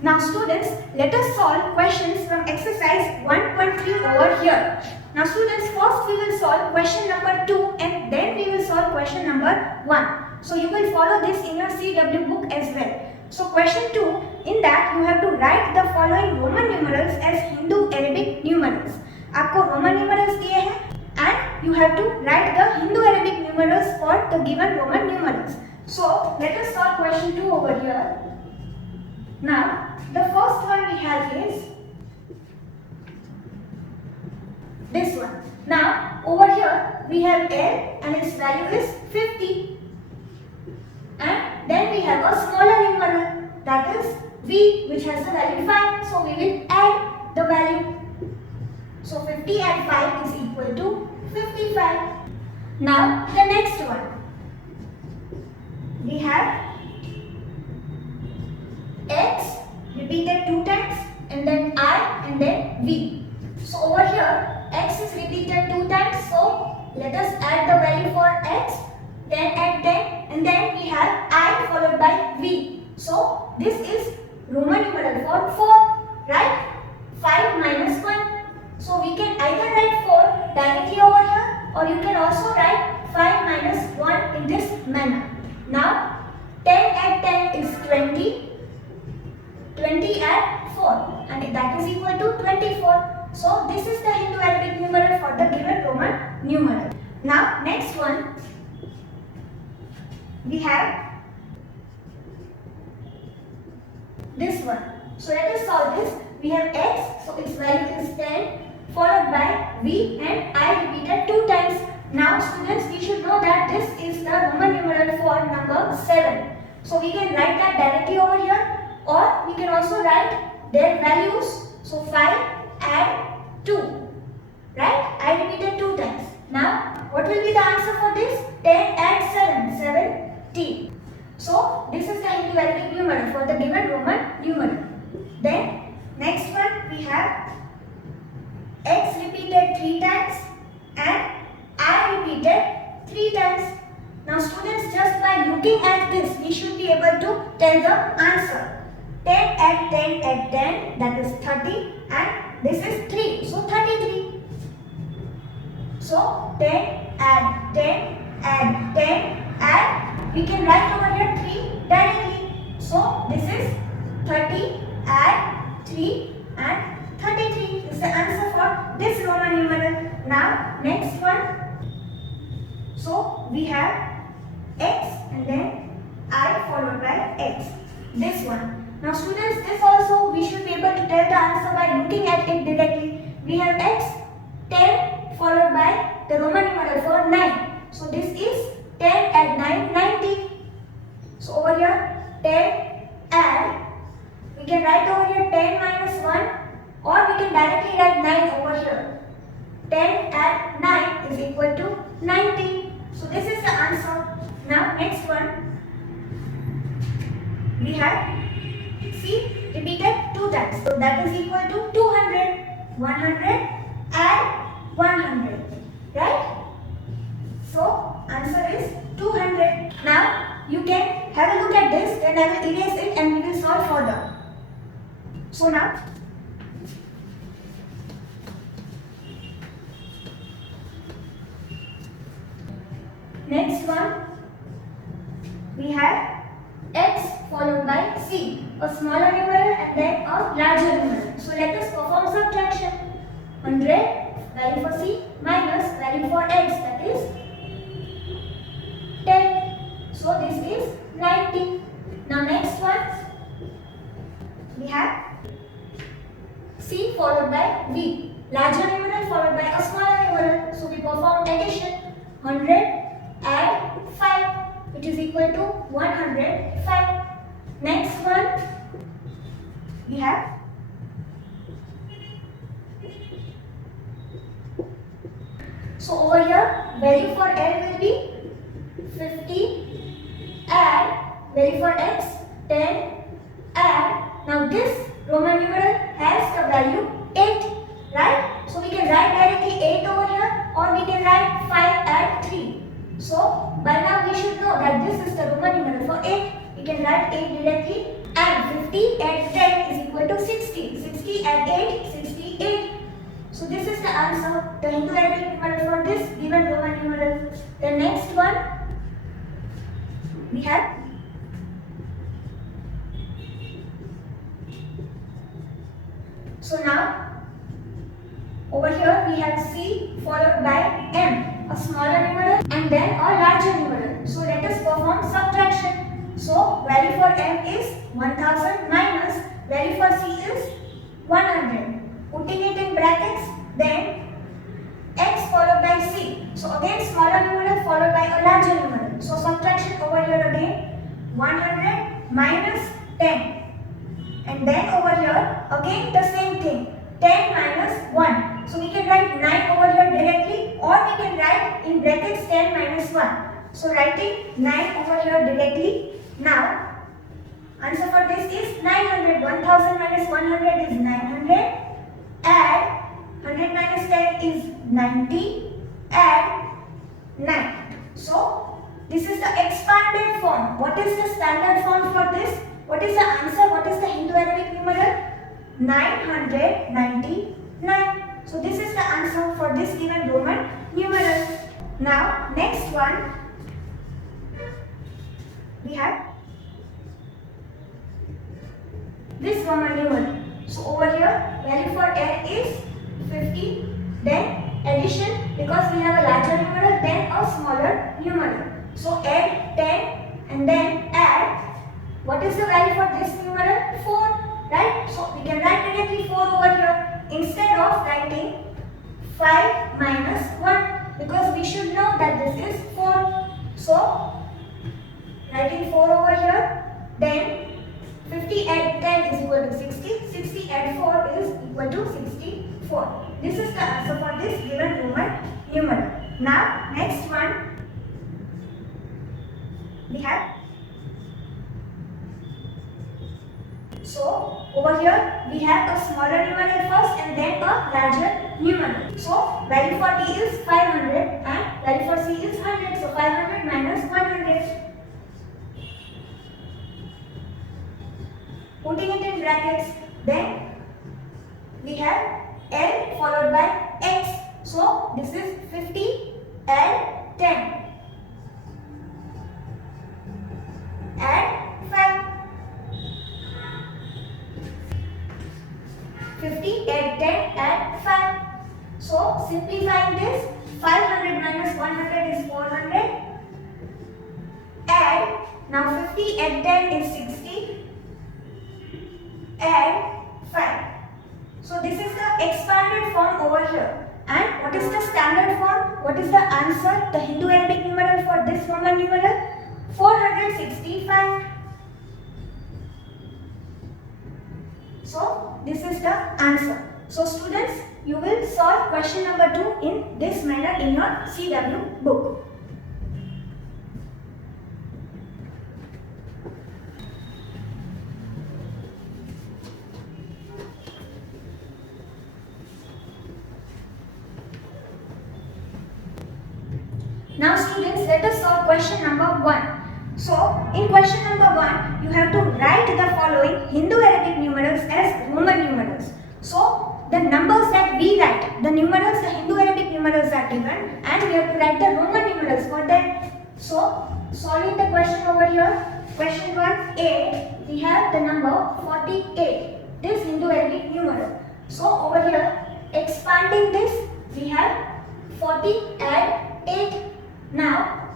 Now students, let us solve questions from exercise 1.3 over here. Now students, first we will solve question number 2 and then we will solve question number 1. So you will follow this in your CW book as well. So question 2, in that you have to write the following Roman numerals as Hindu Arabic numerals. आपको Roman numerals दिए हैं and you have to write the Hindu Arabic numerals for the given Roman numerals. So let us solve question 2 over here. Now the first one we have is this one. Now over here we have L and its value is 50. And then we have a smaller numeral, that is V, which has the value 5. So we will add the value. So 50 and 5 is equal to 55. Now the next one. We have X repeated 2 times and then I and then V. So over here X is repeated 2 times. So let us add the value for X. Then add 10 and then we have I followed by V. So this is Roman numeral for 4, right? 5 minus 1. So we can either write 4 directly over here or you can also write 5 minus 1 in this manner. Now 10 add 10 is 20. 20 add 4 and that is equal to 24. So this is the Hindu Arabic numeral for the given Roman numeral. Now next one. We have this one. So let us solve this. We have X, so its value is 10 followed by V and I repeated 2 times. Now students, we should know that this is the Roman numeral for number 7. So we can write that directly over here or we can also write their values. So 5 add 2, right? I repeated 2 times. Now what will be the answer for this? 10 add 7, 17. So this is the Hindu Arabic numeral for the given Roman numeral. Then next one we have X repeated 3 times and I repeated 3 times. Now students, just by looking at this we should be able to tell the answer. 10 add 10 add 10, that is 30 and this is 3, so 33. So 10 add 10 add 10 add, we can write over here 3 directly. So this is 30 add 3 and 33 is the answer for this Roman numeral. Now next one. So we have X and then I followed by X. This one. Now students, this also we should be able to tell the answer by looking at it directly. We have X 10 followed by the Roman numeral for 9. So this is 10 add 9, 90. So over here 10 add, we can write over here 10 minus 1 or we can directly write 9 over here. 10 add 9 is equal to 90. So this is the answer. Now next one. We have C repeated 2 times. So that is equal to 200. 100 add 100. Right? So answer is 200. Now you can have a look at this, then I will erase it and we will solve further. So now next one we have X followed by C, a smaller numeral and then a larger numeral. So let us perform subtraction. 100 value for C minus value for X, that is 10. So this is 90. Now next one we have C followed by V, larger numeral followed by a smaller numeral. So we perform addition. 100 add 5, which is equal to 105. Next one we have so over here value for L will be 50 add value for X 10 add. Now this Roman numeral has the value 8, right? So we can write directly 8 over here or we can write 5 add 3. So by now we should know that this is the Roman numeral for 8. We can write 8 directly and 50 and 10 is add 8, 68. So this is the answer, the Hindu-Arabic numeral for this given Roman numeral. The next one we have now over here we have C followed by M, a smaller numeral and then a larger numeral. So let us perform subtraction. So value for M is 1000 minus value for C is 100. Putting it in brackets, then X followed by C. So again smaller numeral followed by a larger numeral. So subtraction over here again, 100 minus 10. And then over here again the same thing, 10 minus 1. So we can write 9 over here directly, or we can write in brackets 10 minus 1. So writing 9 over here directly. Now answer for this is 900. 1000 minus 100 is 900. Add 100 minus 10 is 90. Add 9. So this is the expanded form. What is the standard form for this? What is the answer? What is the Hindu-Arabic numeral? 999. So this is the answer for this given Roman numeral. Now next one we have this Roman numeral. So over here value for L is 50. Then addition, because we have a larger numeral then a smaller numeral. So add 10 and then add, what is the value for this numeral? 4, right? So we can write directly 4 over here instead of writing 5 minus 1, because we should know that this is 4. So writing 4 over here, then 50 add 10 is equal to 60, 60 add 4 is equal to 64. This is the answer for this given Roman numeral. Now next one we have, so over here we have a smaller numeral first and then a larger numeral. So value for D is 500 and value for C is 100. So 500 minus 100. Putting it in brackets, then we have L followed by X. So this is 50 and 10. Add 5. 50 add 10 add 5. So simplifying this, 500 minus 100 is 400. Add, now 50 add 10 is 60. Add 5. So this is the expanded form over here. And what is the standard form? What is the answer? The Hindu-Arabic numeral for this Roman numeral? 465. So this is the answer. So students, you will solve question number 2 in this manner in your CW book. Now students, let us solve question number 1. So in question number 1, you have to write the following Hindu-Arabic numerals as Roman numerals. So the numbers that we write, the numerals, the Hindu-Arabic numerals are given and we have to write the Roman numerals for that. So solving the question over here, question 1a, we have the number 48, this Hindu-Arabic numeral. So over here, expanding this, we have 40 add 8. Now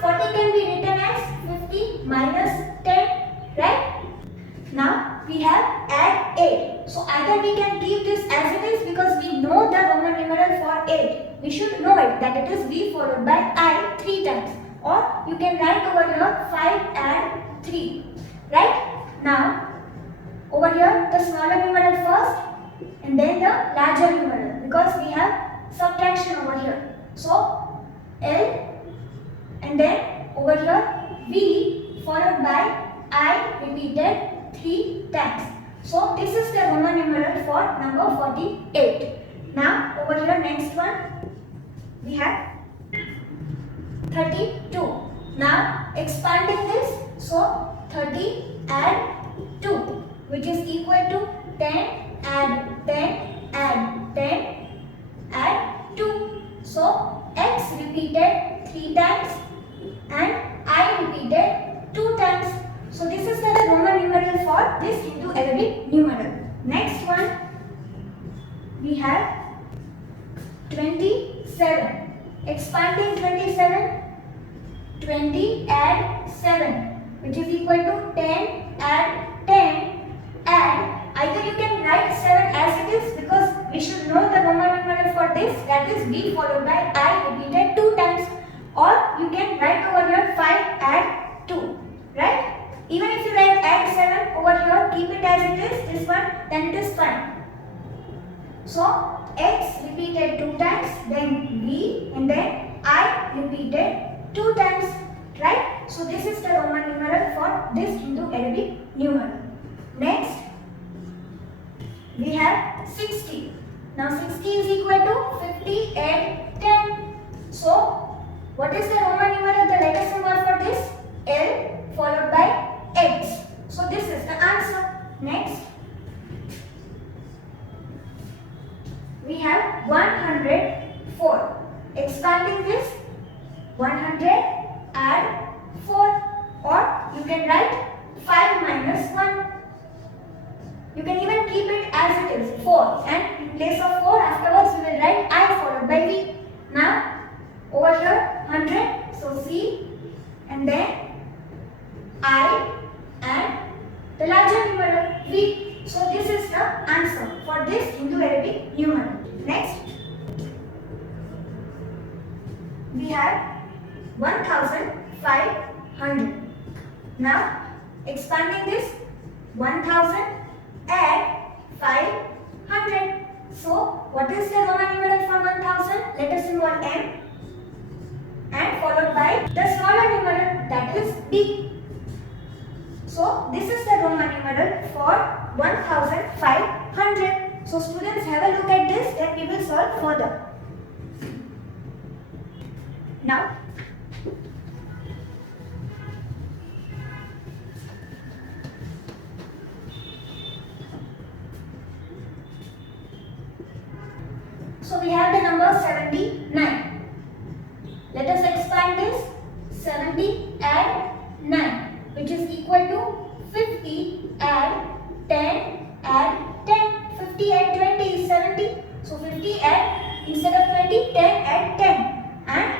40 can be written as 50 minus 10, right? Now we have add 8. So either we can keep this as it is because we know the Roman numeral for 8. We should know it that it is V followed by I 3 times. Or you can write over here 5 add 3, right? Now over here the smaller numeral first and then the larger numeral because we have subtraction over here. So L and then over here V followed by I repeated 3 times. So this is the Roman numeral for number 48. Now over here next one we have 32. Now expanding this, so 30 add 2 which is equal to 10 add for this Hindu-Arabic numeral. Next one, we have 27. Expanding 27, 20 add 7, which is equal to 10 add 10, and either you can write 7 as it is, because we should know the Roman numeral for this, that is B followed by I repeated 2 times, or you can write over here 5 add 2, right? Even if you write add 7 over here, keep it as it is, this one, then it is fine. So X repeated 2 times, then V, and then I repeated 2 times, right? So this is the Roman numeral for this Hindu-Arabic numeral. Next, we have 60. Now 60 is equal to 50 and 10. So what is the Roman numeral, the letter symbol for this? L followed by X. So this is the answer. Next, we have 104. Expanding this, 100 add 4, or you can write 5 minus 1. You can even keep it as it is, 4, and in place of 4 afterwards you will write I followed by V. Now over here 100, so C, and then I, and the larger numeral V. So this is the answer for this Hindu-Arabic numeral. Next, we have 1500. Now expanding this, 1000 add 500. So what is the Roman numeral for 1000? Letter symbol M, and followed by the smaller numeral, that is B. So this is the Roman numeral for 1500. So students, have a look at this, then we will solve further. Now, so we have the number 79. Let us expand this. 70 add 9, which is equal to 50 add 10 add 10. 50 add 20 is 70. So 50 add, instead of 20, 10 add 10. And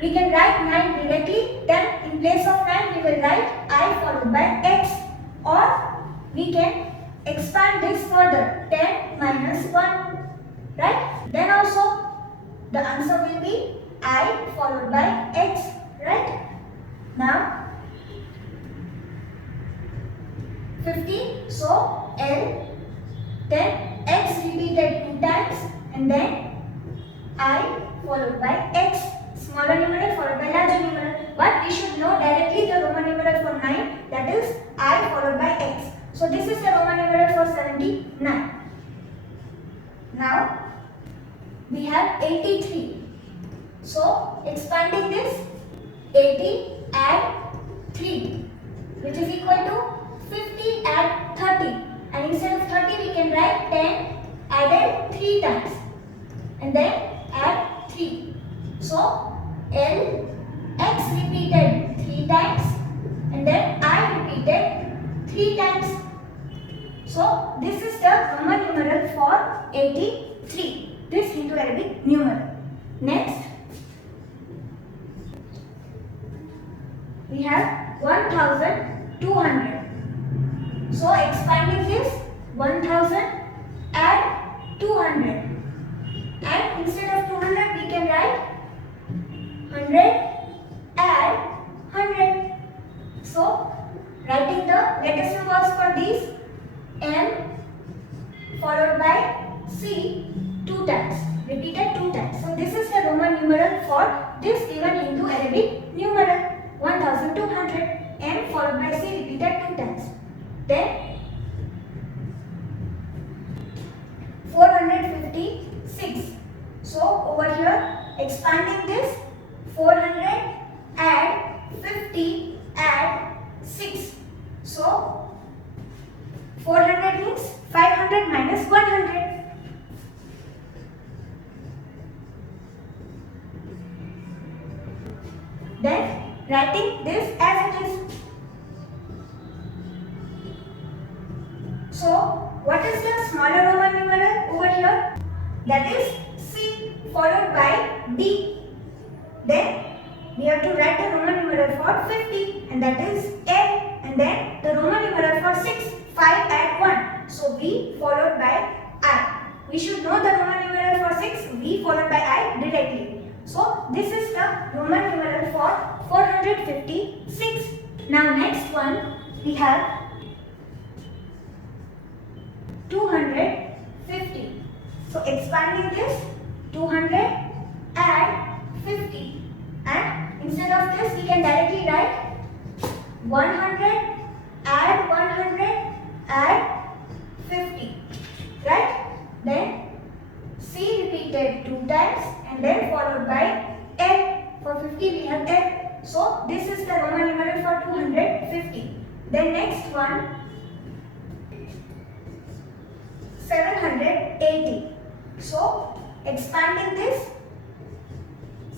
we can write 9 directly. Then in place of 9, we will write I followed by X. Or we can expand this further. 10 minus 1. Right? Then also the answer will be I followed by X. Right? Now 50, so L, then X repeated 2 times, and then I followed by X, smaller numeral followed by larger numeral. But we should know directly the Roman numeral for 9, that is I followed by X. So this is the Roman numeral for 79. Now we have 83. So expanding this, 80 add 3, which is equal to 50 add 30. And instead of 30, we can write 10 added 3 times, and then add 3. So L, X repeated 3 times, and then I repeated 3 times. So this is the Roman numeral for 83, this Hindu-Arabic numeral. Next, we have 1200. So expanding this, 1000 add 200, and instead of 200 we can write 100 add 100. So writing the letter symbols for these, M followed by C 2 times, repeated 2 times. So this is the Roman numeral for this given Hindu-Arabic numeral, 1200. M followed by C repeated 2 times. Then 456. So over here expanding this, 400 add 50 add 6. So 400 means 500 minus 100. Then writing this as it is. So what is the smaller Roman numeral over here? That is C followed by D. Then we have to write the Roman numeral for 50 and that is L, and then the Roman numeral for 6, 5 and 1. So V followed by I. We should know the Roman numeral for 6, V followed by I directly. So this is the Roman numeral for 456. Now next one we have 250. So expanding this 200 add 50, and instead of this we can directly write 100 add 100 add 50, right? Then C repeated 2 times and then followed by L. For 50 we have L. So this is the Roman numeral for 250. Then next one 780. So expanding this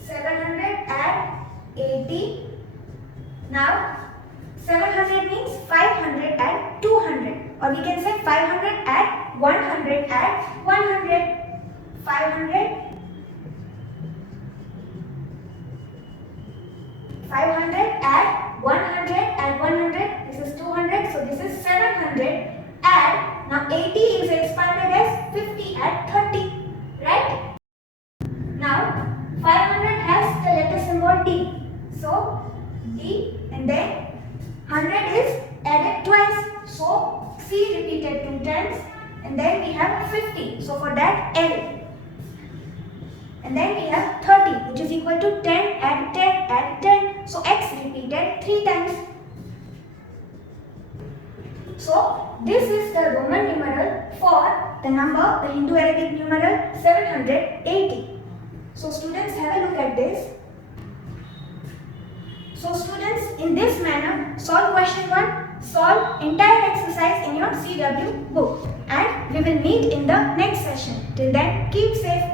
700 add 80. Now 700 means 500 and 200, or we can say 500 add 100 add 100. 500 add 100 and 100. This is 200. So this is 700 add. Now 80 is expanded as 50 add 30. Right? Now 500 has the letter symbol D. So D, and then 100 is added twice. So C repeated 2 times and then we have 50. So for that L. And then we have 30 which is equal to 10 add 10 add 10. So X repeated 3 times. So this is the Roman numeral for the number, the Hindu Arabic numeral 780. So students, have a look at this. So students, in this manner solve question 1, solve entire exercise in your CW book, and we will meet in the next session. Till then, keep safe.